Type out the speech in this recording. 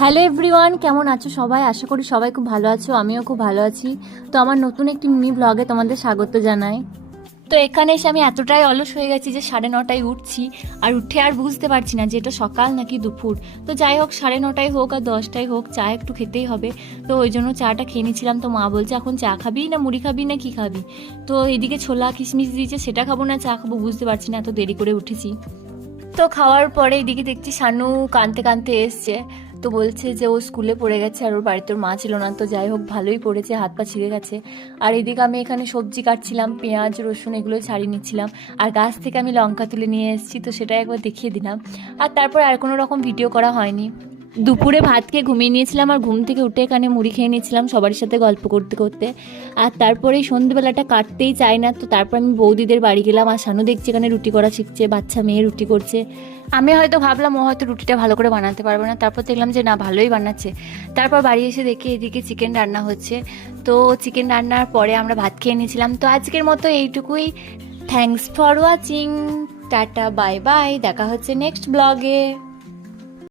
Hello everyone, কেমন আছো সবাই? আশা করি সবাই খুব ভালো আছো, আমিও খুব ভালো আছি। তো আমার নতুন একটি মিনি ব্লগে তোমাদের স্বাগত জানাই। তো এখানে এসে আমি এতটাই অলস হয়ে গেছি যে 9:30টায় উঠছি, আর উঠে আর বুঝতে পারছি না যে এটা সকাল নাকি দুপুর। তো যাই হোক, 9:30টায় হোক আর 10টায় হোক, চা একটু খেতেই হবে। তো ওই জন্য চাটা খেয়ে নিচ্ছিলাম। তো মা বলছে এখন চা খাবি না মুড়ি খাবি না কি খাবি। তো এদিকে ছোলা কিশমিশ দিয়েছে, সেটা খাবো না চা খাবো বুঝতে পারছি না, এত দেরি করে উঠেছি। তো খাওয়ার পরে এদিকে দেখছি শানু কাঁদতে কাঁদতে এসছে। তো বলছে যে ও স্কুলে পড়ে গেছে আর ওর বাড়িতে ওর মা ছিল না। তো যাই হোক, ভালোই পড়েছে, হাত পা ছিঁড়ে গেছে। আর এদিকে আমি এখানে সবজি কাটছিলাম, পেঁয়াজ রসুন এগুলো ছাড়িয়ে নিচ্ছিলাম। আর গাছ থেকে আমি লঙ্কা তুলে নিয়ে এসেছি, তো সেটা একবার দেখিয়ে দিলাম। আর তারপর আর কোনো রকম ভিডিও করা হয়নি। দুপুরে ভাত খেয়ে ঘুমিয়ে নিয়েছিলাম, আর ঘুম থেকে উঠে এখানে মুড়ি খেয়ে নিয়েছিলাম সবার সাথে গল্প করতে করতে। আর তারপরে এই সন্ধ্যেবেলাটা কাটতেই চায় না। তো তারপর আমি বৌদিদের বাড়ি গেলাম, আর শানু দেখছি এখানে রুটি করা শিখছে, বাচ্চা মেয়ে রুটি করছে। আমি হয়তো ভাবলাম ও হয়তো রুটিটা ভালো করে বানাতে পারবে না, তারপর দেখলাম যে না, ভালোই বানাচ্ছে। তারপর বাড়ি এসে দেখি এদিকে চিকেন রান্না হচ্ছে। তো চিকেন রান্নার পরে আমরা ভাত খেয়ে নিয়েছিলাম। তো আজকের মতো এইটুকুই। Thanks for watching. Tata, bye bye, দেখা হচ্ছে নেক্সট ব্লগে।